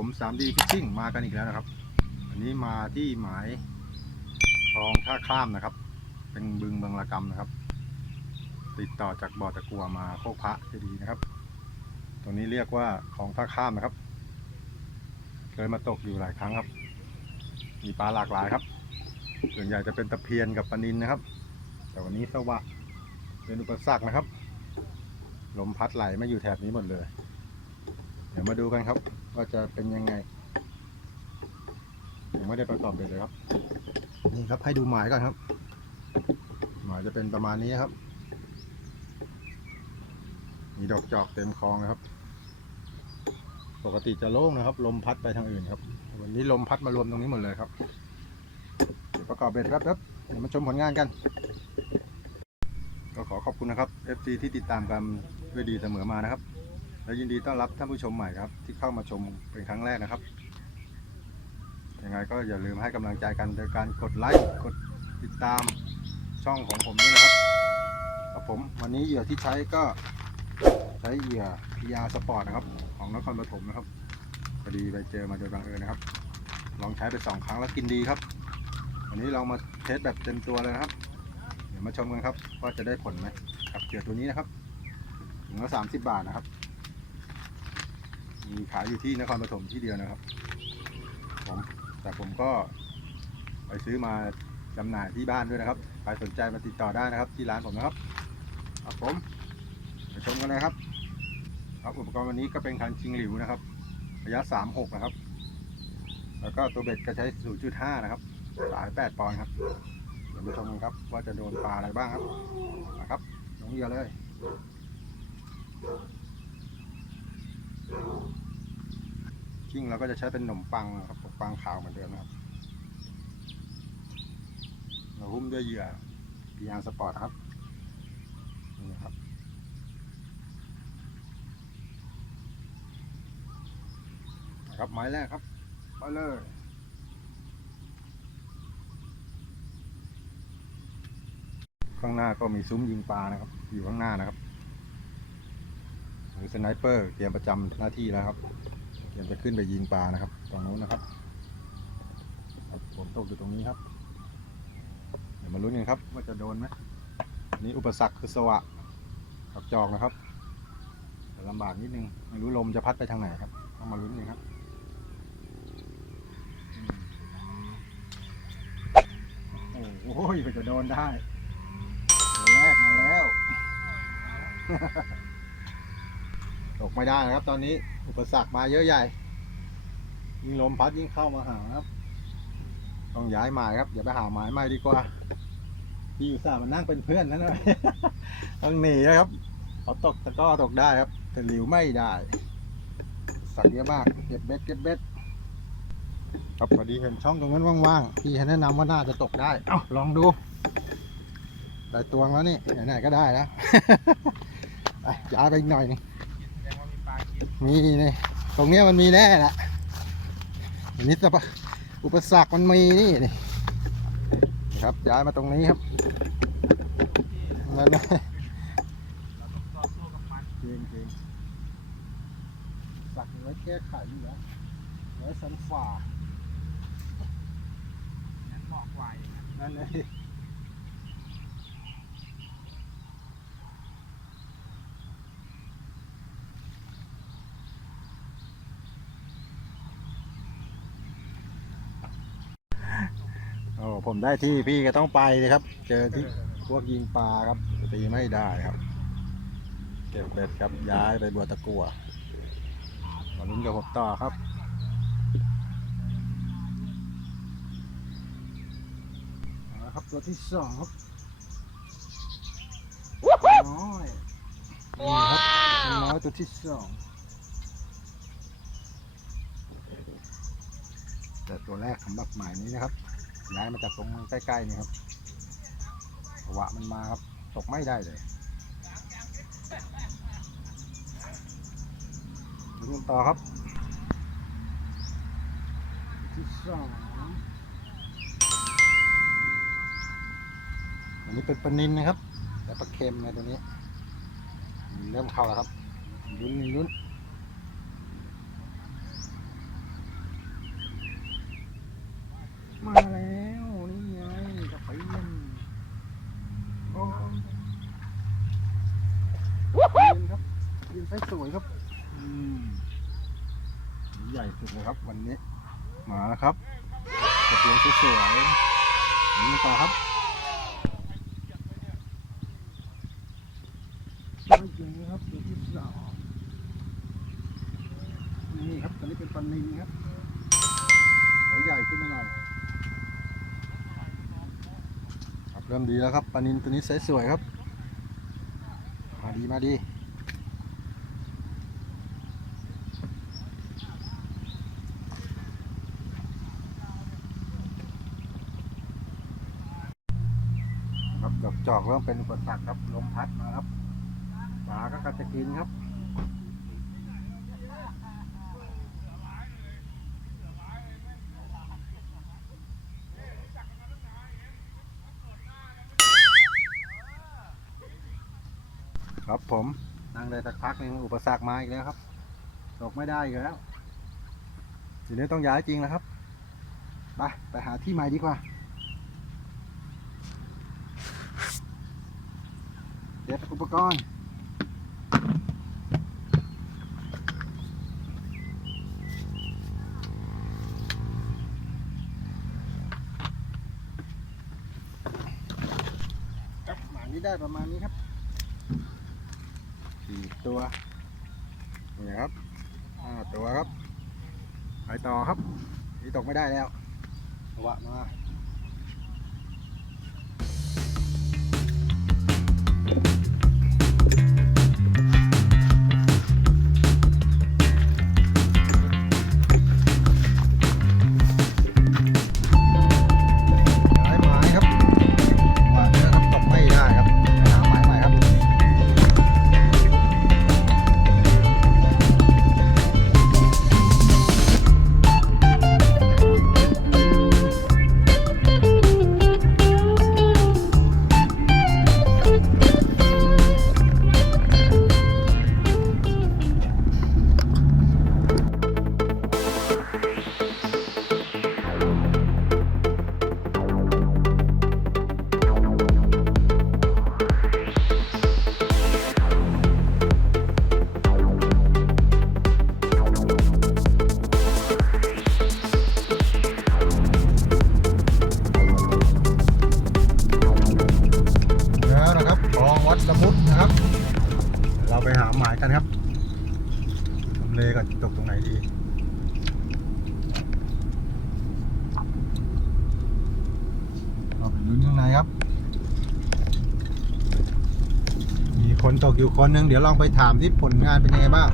ผม 3D Fishing มากันอีกแล้วนะครับ อันนี้มาที่หมายคลองท่าข้ามนะครับ เป็นบึงบางระกำนะครับ ติดต่อจากบ่อตะกัวมาโคกพระเจดีนะครับ ตรงนี้เรียกว่าคลองท่าข้ามนะครับ เคยมาตกอยู่หลายครั้งครับ มีปลาหลากหลายครับ ส่วนใหญ่จะเป็นตะเพียนกับปลานินนะครับ แต่วันนี้สวะเป็นอุปสรรคนะครับ ลมพัดไหลมาอยู่แถบนี้หมดเลย เดี๋ยวมาดูกันครับ ว่าจะเป็นยังไงยังไม่ได้ประกอบเบ็ดเลยครับ นี่ครับให้ดูหมายก่อนครับ หมายจะเป็นประมาณนี้ครับ มีดอกจอกเต็มคลองนะครับ ปกติจะโล่งนะครับ ลมพัดไปทางอื่นครับ วันนี้ลมพัดมารวมตรงนี้หมดเลยครับเดี๋ยวประกอบเบ็ดครับครับเดี๋ยวมาชมผลงานกัน ก็ขอขอบคุณนะครับ FC ที่ติดตามกันด้วยดีเสมอมานะครับ และยินดีต้อนรับท่านผู้ชมใหม่ครับ ที่เข้ามาชมเป็นครั้งแรกนะครับยังไงก็อย่าลืมให้กำลังใจกันโดยการกดไลค์กดติดตามช่องของผมด้วยนะครับครับผมวันนี้เหยื่อที่ใช้ก็ใช้เหยื่อ PR Sport นะครับ ของนครปฐมนะครับพอดีไปเจอมาโดยบังเอิญนะครับ ลองใช้ไปสองครั้งแล้วกินดีครับ วันนี้เรามาเทสแบบเต็มตัวเลยนะครับ เดี๋ยวมาชมกันครับว่าจะได้ผลไหมกับเหยื่อตัวนี้นะครับถุงละสามสิบบาทนะครับ มีขายอยู่ที่นครปฐมที่เดียวนะครับผมแต่ผมก็ไปซื้อมาจำหน่ายที่บ้านด้วยนะครับ ใครสนใจมาติดต่อได้นะครับ ที่ร้านผมนะครับครับผมมาชมกันเลยครับ ครับอุปกรณ์วันนี้ก็เป็นคันชิงหลิวนะครับ ระยะ 36 นะครับ แล้วก็ตัวเบ็ดก็ใช้ 0.5 นะครับ สาย 8 ปอนด์ครับ เดี๋ยวมาชมกันครับ ว่าจะโดนปลาอะไรบ้างครับนะครับลงเยื่อเลย ชิ่งเราก็จะใช้เป็นขนมปังนะครับขนมปังขาวเหมือนเดิมนะครับ เราหุ้มด้วยเหยื่อพีอาร์สปอร์ตครับนี่นะครับนะครับไม้แรกครับไปเลยข้างหน้าก็มีซุ้มยิงปลานะครับ อยู่ข้างหน้านะครับหรือสไนเปอร์เตรียมประจำหน้าที่แล้วครับ รียมจะขึ้นไปยิงปลานะครับตรงนู้นนะครับผมตกอยู่ตรงนี้ครับ เดี๋ยวมาลุ้นกันครับ ว่าจะโดนไหมนนี้อุปสรรคคือสวะกับจอกนะครับแต่ลำบากนิดนึงไม่รู้ลมจะพัดไปทางไหนครับต้องมาลุ้นกันครับโอ้โหมันจะโดนได้แรกมาแล้ว กไม่ได้นะครับ ตอนนี้อุปสรรคมาเยอะใหญ่ ยิ่งลมพัดยิ่งเข้ามาหาครับ ต้องย้ายหมายครับอย่าไปหาหมายใหม่ดีกว่าพี่อยู่สามานั่งเป็นเพื่อนนั่นเลยต้องหนีนะครับเขาตกตะก้อตกได้ครับ แต่หลิวไม่ได้ สักเยอะมากเก็บเบ็ดเก็บเบ็ดครับพอดีเห็นช่องตรงนั้นว่างๆพี่แนะนำว่าน่าจะตกได้ เอ้าลองดูได้ตวงแล้วนี่ไหนๆก็ได้แล้ว ไปย้ายไปอีกหน่อยนึง มีนี่ตรงเนี้ยมันมีแน่แหละอันนี้จะอุปสรรคมันมีนี่นี่ครับย้ายมาตรงนี้ครับนั่นนะจริงจริงสักไว้แก้ไขอยู่แล้วไว้สันฝ่านั้นเหมาะกว่าอีกนะนั่นเลย ผมได้ที่พี่ก็ต้องไปเลยครับ เจอที่พวกยิงปลาครับตีไม่ได้ครับ เก็บเบ็ดครับย้ายไปบัวตะกัวมาลุ้นกับผมต่อครับเอาละครับตัวที่สองครับน้อยนี่ครับน้อยตัวที่สองแต่ตัวแรกสำหรับหมายนี้นะครับ ย้ายมาจากตรงใกล้ๆนี่ครับจังหวะมันมาครับ ตกไม่ได้เลยดูกันต่อครับ ที่สองอันนี้เป็นปนินนะครับแต่ปลาเค็มนตัวนี้ เริ่มเข้าแล้วครับลุ้นลุ้น ไซส์สวยครับอืมใหญ่สุดเลยครับวันนี้ มาแล้วครับกระเทียมสวยๆนี่ต่อครับไม่จริงครับตัวที่สองนี่ครับตอนนี้เป็นปลานิลครับหัวใหญ่ขึ้นมาหน่อยครับเริ่มดีแล้วครับปลานิลตัวนี้ไซส์สวยครับ มาดีมาดี ดอกจอกเริ่มเป็นอุปสรรคครับลมพัดมาครับปลาก็กระจะกินครับครับผมนั่งได้สักพักหนึงอุปสรรคมาอีกแล้วครับ ตกไม่ได้อีกแล้วทีนี้ต้องย้ายจริงแล้วครับ ไป ไปหาที่ใหม่ดีกว่า เก็บอุปกรณ์ครับหมานี้ได้ประมาณนี้ครับสี่ตัวนี่ครับห้าตัวครับ ไปต่อครับ นี่ตกไม่ได้แล้ววะมา คนหนึ่งเดี๋ยวลองไปถามที่ผลงานเป็นยังไงบ้าง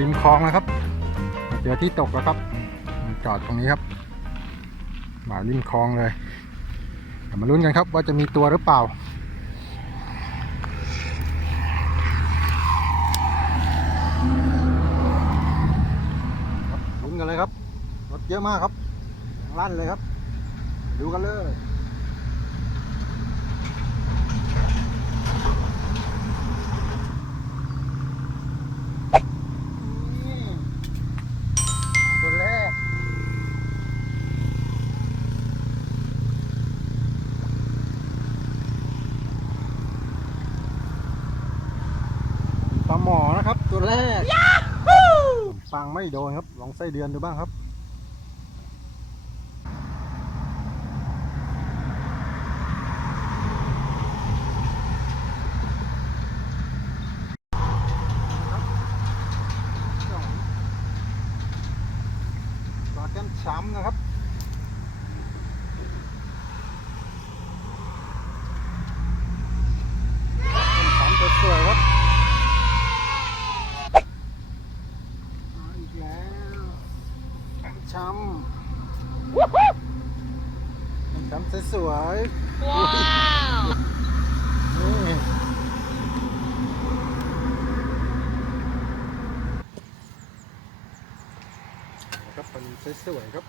ริมคลองแล้วครับเจอที่ตกแล้วครับ จอดตรงนี้ครับ มาริมคลองเลยเดี๋ยวมาลุ้นกันครับว่าจะมีตัวหรือเปล่าลุ้นกันเลยครับรถเยอะมากครับลั่นเลยครับ ดูกันเลยนี่ตัวแรก หมอนะครับ ตัวแรกางไม่โดนครับ ลองไส้เดือนดูบ้างครับปลาแก้มช้ำนะครับ สามตัวสวยครับมาอีกแล้วช้ำ ช้ำสวยๆนี่ครับเป็นสวยๆครับ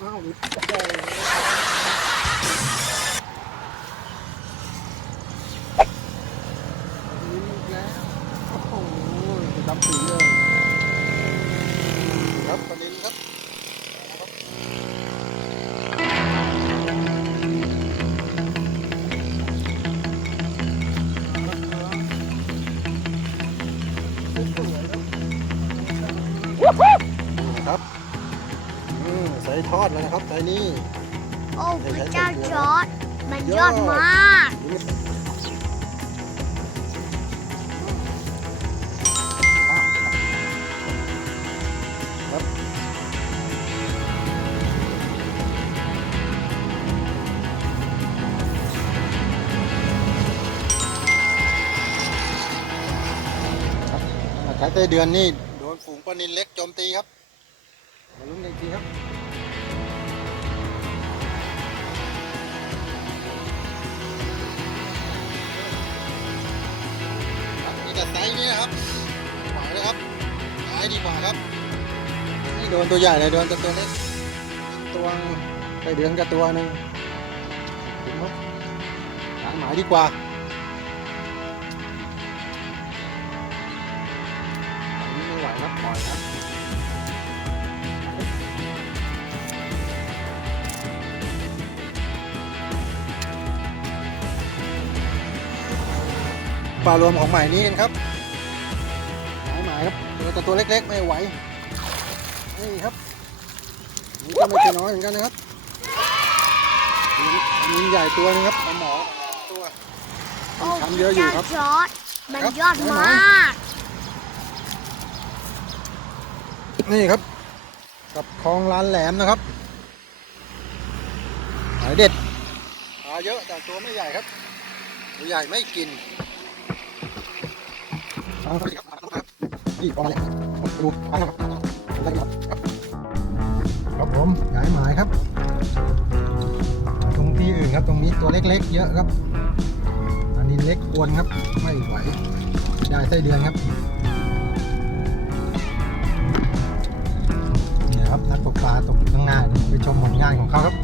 อ้าวมีโอ้ นะครับใส่นี่โอ้พระเจ้าจอร์ดมันยอดมากใช้ไส้เดือนนี่โดนฝูงปลานินเล็กโจมตีครับ มาลุ้นกันอีกทีครับ แต่ไซส์นี้นะครับไหวเลยครับไซส์ดีกว่าครับนี่โดนตัวใหญ่เลยโดนแต่ตัวเล็กตัวไปเดือนกับตัวหนึ่งถึงครับหาหมายดีกว่าไม่ไหวครับปล่อยครับ ปลารวมของใหม่นี้กันครับหมายหมายครับตัวแต่ตัวเล็กๆไม่ไหวนี่ครับนี่ก็ไม่ใช่น้อยเหมือนกันนะครับอันนี้ใหญ่ตัวหนึงครับปลาหมอตัวโอ้ช้ำพเยอะระอยู่เจ้าครับจอร์ดมันครับยอดมากนี่ครับ กับคลองลานแหลมนะครับหายเด็ดปลาเยอะแต่ตัวไม่ใหญ่ครับตัวใหญ่ไม่กินเอาครับครับนี่ออกมาเลยดูไปครับผมย้ายหมายครับ ตรงที่อื่นครับตรงนี้ตัวเล็กๆ เยอะครับ อันนี้เล็กกวนครับ ไม่ไหว ได้ไส้เดือนครับนี่ครับนักตกปลาตกข้างหน้าไปชมผลงานของเขาครับ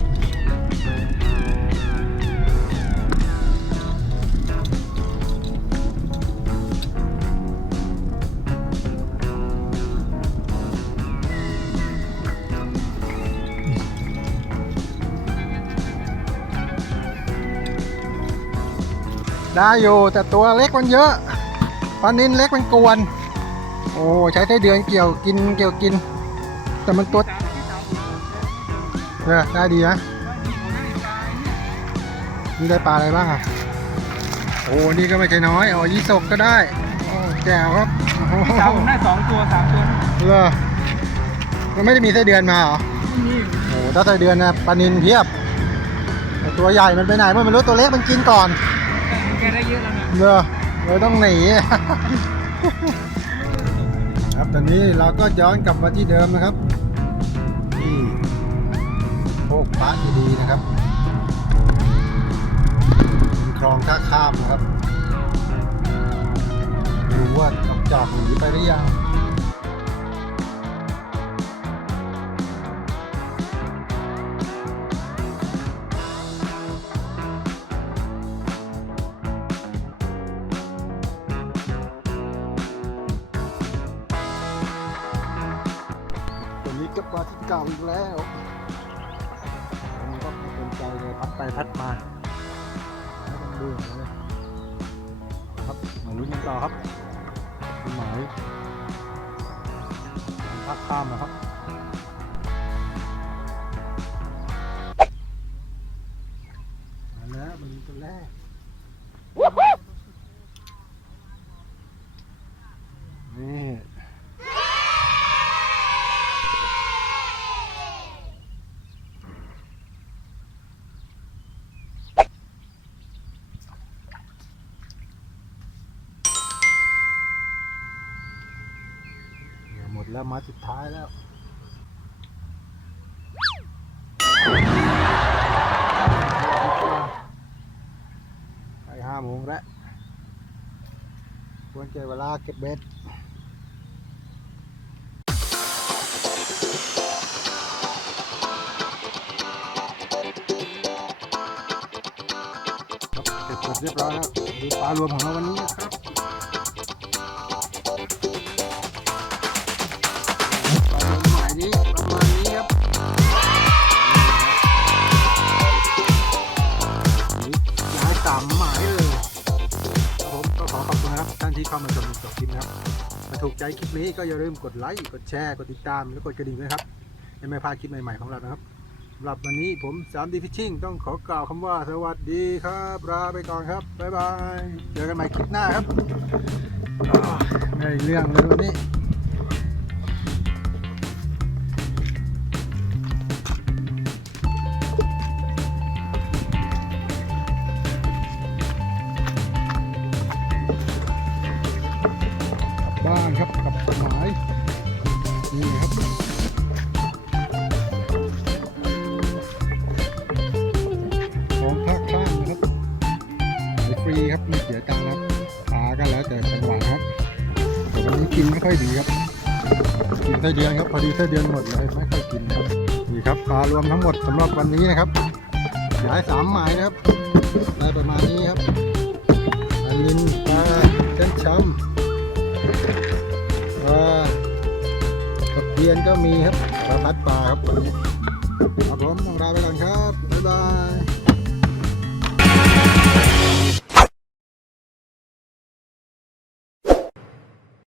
ได้อยู่แต่ตัวเล็กมันเยอะปลานินเล็กมันกวน โอ้ใช้ไส้เดือนเกี่ยวกินเกี่ยวกิน แต่มันตัวเออได้ดีนะนี่ได้ปลาอะไรบ้างอะโอ้นี่ก็ไม่ใช่น้อยอ๋อยี่สกก็ได้โอ้แจ๋วครับโอ้โหสาวผมได้สองตัวสามตัวเหรอมันไม่ได้มีไส้เดือนมาเหรอไม่มีโอ้ถ้าไส้เดือนนะปลานินเพียบแต่ตัวใหญ่มันไปไหนมันไม่รู้ตัวเล็กมันกินก่อน แกได้เยอะแล้วเนี่ยเนอะเลยต้องหนี ครับตอนนี้เราก็ย้อนกลับมาที่เดิมนะครับ ที่โคกพระดีนะครับเป็นคลองท่าข้ามนะครับ ดูว่าออกจากหนีไปหรือยัง นี่หมดแล้วมาสุดท้ายแล้ว ควรเจเวลาเก็บเบ็ดเก็บเบ็ดเรียบร้อยแล้วดูปลารวมของเราวันนี้นะครับ เข้ามาชมจบคลิปนะครับถ้าถูกใจคลิปนี้ก็อย่าลืมกดไลค์กดแชร์กดติดตามและกดกระดิ่งด้วยครับจะไม่พลาดคลิปใหม่ๆของเรานะครับสำหรับวันนี้ผมสามดีฟิชชิงต้องขอกล่าวคำว่าสวัสดีครับลาไปก่อนครับบ๊ายบายเจอกันใหม่คลิปหน้าครับในเรื่องเลยวันนี้ รีครับไม่เสียตังค์ครับปลาก็แล้วแต่จังหวะครับแต่วันนี้กินไม่ค่อยดีครับกินไส้เดือนครับพอดีไส้เดือนหมดเลยไม่ค่อยกินครับนี่ครับปลารวมทั้งหมดสำหรับวันนี้นะครับหมายสามหมายนะครับได้ประมาณนี้ครับอันนินปลาเส้นช้ำปลาตะเพียนก็มีครับปลาพัดปลาครับวันนี้คุณบผมต้านไปก่อนครับบ๊ายบาย